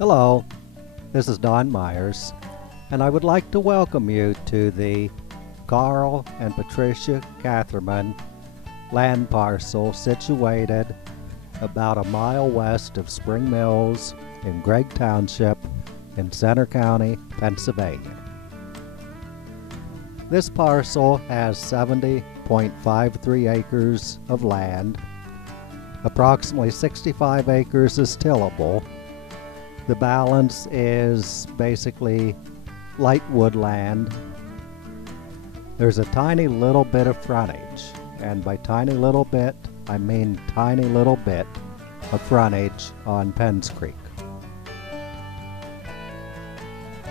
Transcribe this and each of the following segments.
Hello, this is Don Myers, and I would like to welcome you to the Carl and Patricia Catherman land parcel situated about a mile west of Spring Mills in Gregg Township in Center County, Pennsylvania. This parcel has 70.53 acres of land. Approximately 65 acres is tillable. The balance is basically light woodland. There's a tiny little bit of frontage, and by tiny little bit, I mean tiny little bit of frontage on Penns Creek.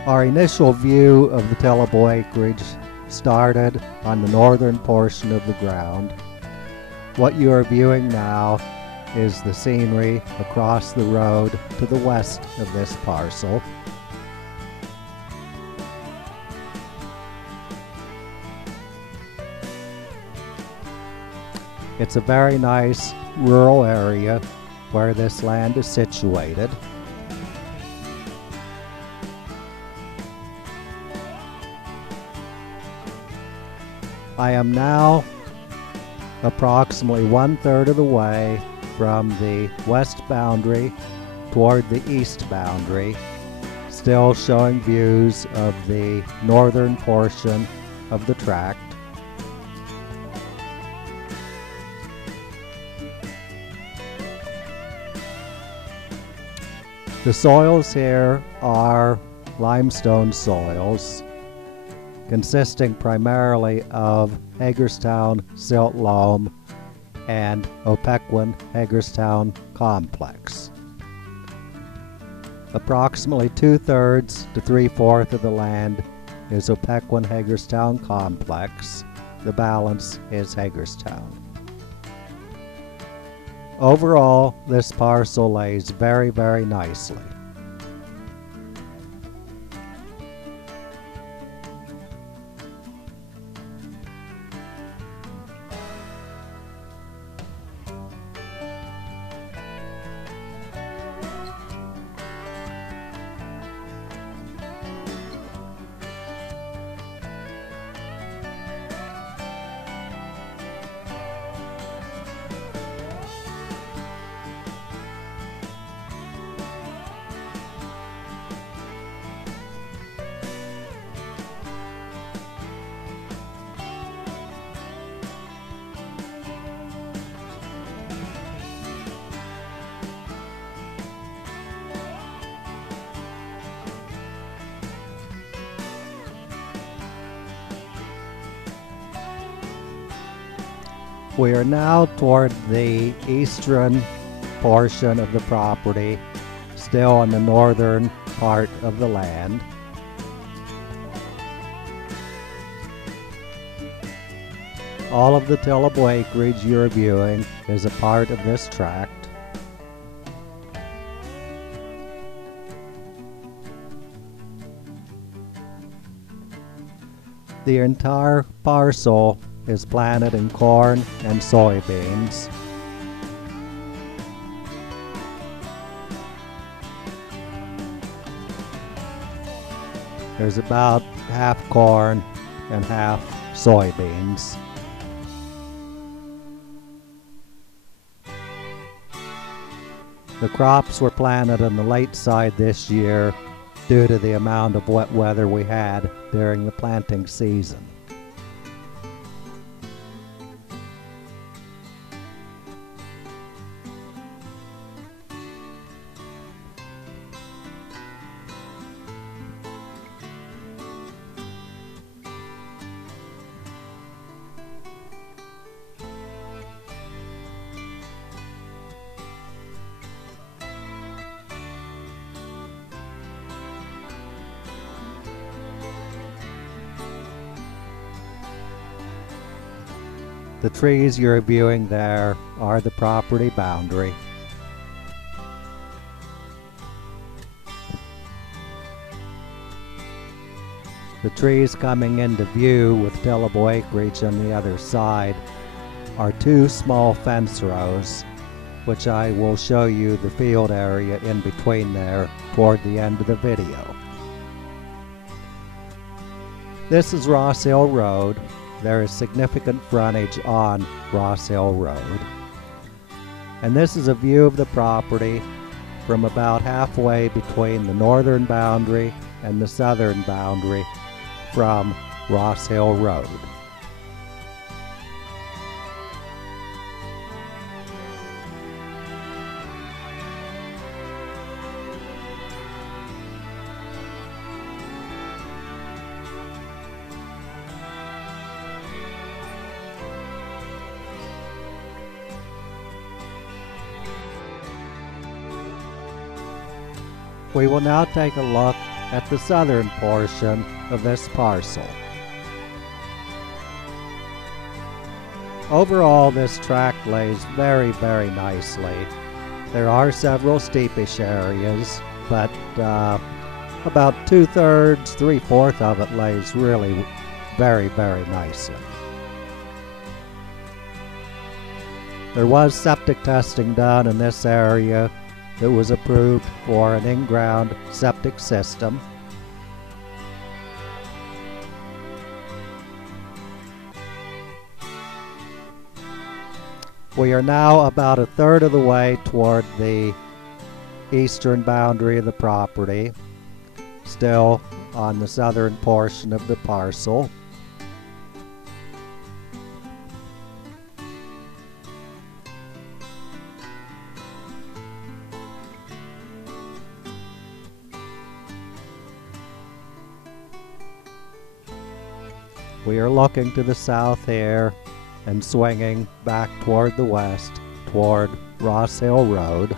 Our initial view of the tillable acreage started on the northern portion of the ground. What you are viewing now is the scenery across the road to the west of this parcel. It's a very nice rural area where this land is situated. I am now approximately 1/3 of the way from the west boundary toward the east boundary, still showing views of the northern portion of the tract. The soils here are limestone soils, consisting primarily of Hagerstown silt loam and Opequon Hagerstown complex. Approximately 2/3 to 3/4 of the land is Opequon Hagerstown complex. The balance is Hagerstown. Overall, this parcel lays very, very nicely. We are now toward the eastern portion of the property, still on the northern part of the land. All of the tillable acreage you're viewing is a part of this tract. The entire parcel is planted in corn and soybeans. There's about half corn and half soybeans. The crops were planted on the late side this year due to the amount of wet weather we had during the planting season. The trees you're viewing there are the property boundary. The trees coming into view with tillable acreage on the other side are two small fence rows which I will show you the field area in between there toward the end of the video. This is Ross Hill Road. There is significant frontage on Ross Hill Road. And this is a view of the property from about halfway between the northern boundary and the southern boundary from Ross Hill Road. We will now take a look at the southern portion of this parcel. Overall, this tract lays very, very nicely. There are several steepish areas, but about 2/3, 3/4 of it lays really very, very nicely. There was septic testing done in this area. It was approved for an in-ground septic system. We are now about 1/3 of the way toward the eastern boundary of the property, still on the southern portion of the parcel. We are looking to the south here and swinging back toward the west, toward Ross Hill Road.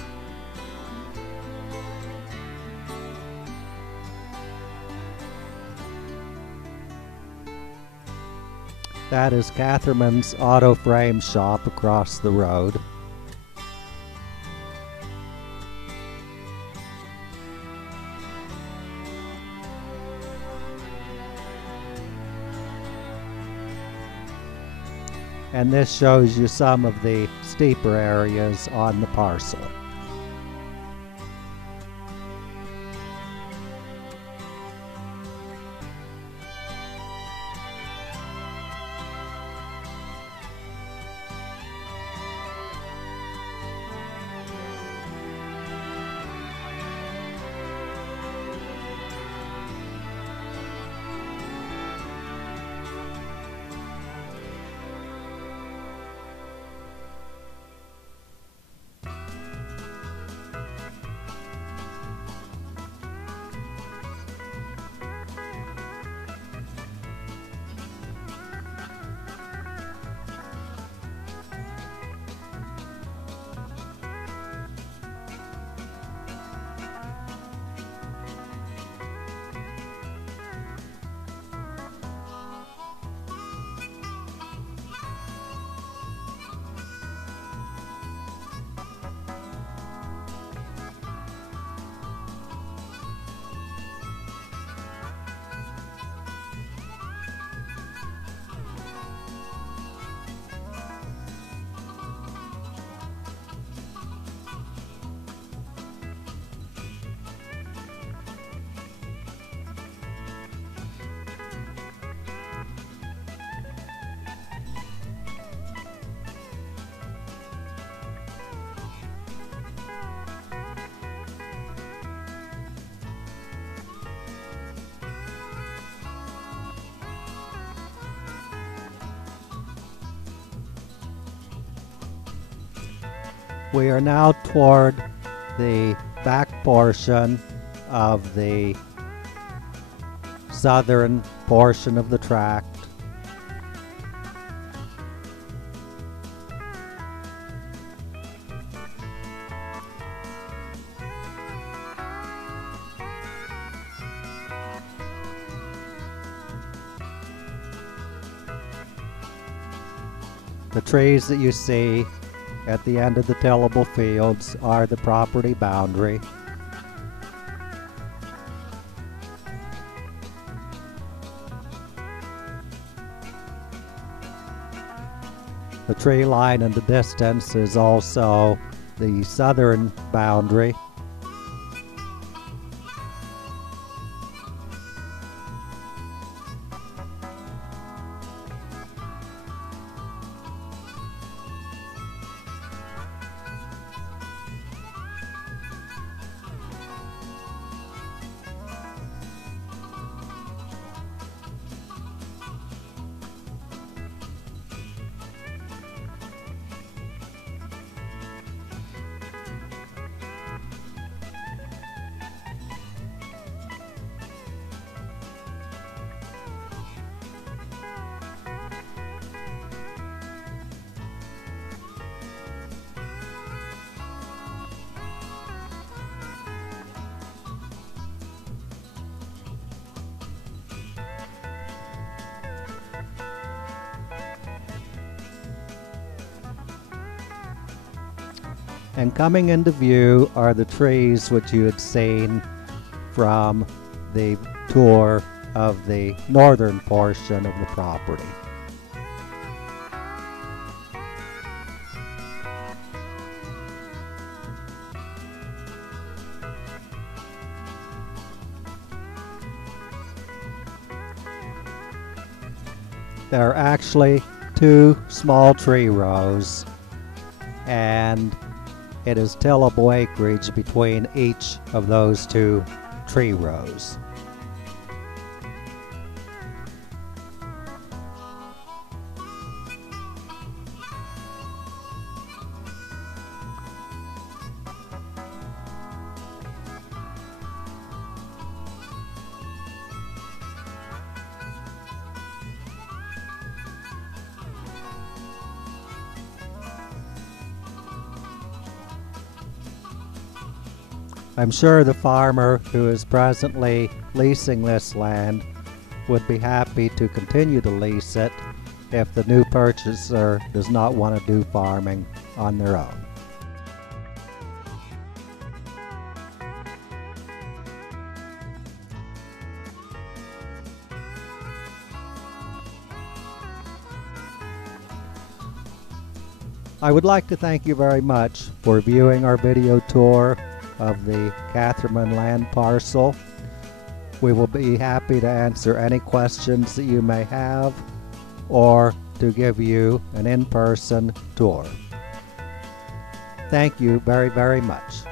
That is Catherman's Auto Frame Shop across the road. And this shows you some of the steeper areas on the parcel. We are now toward the back portion of the southern portion of the tract. The trees that you see at the end of the tillable fields are the property boundary. The tree line in the distance is also the southern boundary. And coming into view are the trees which you had seen from the tour of the northern portion of the property. There are actually 2 small tree rows, and it is tillable acreage between each of those 2 tree rows. I'm sure the farmer who is presently leasing this land would be happy to continue to lease it if the new purchaser does not want to do farming on their own. I would like to thank you very much for viewing our video tour of the Catherman land parcel. We will be happy to answer any questions that you may have or to give you an in-person tour. Thank you very, very much.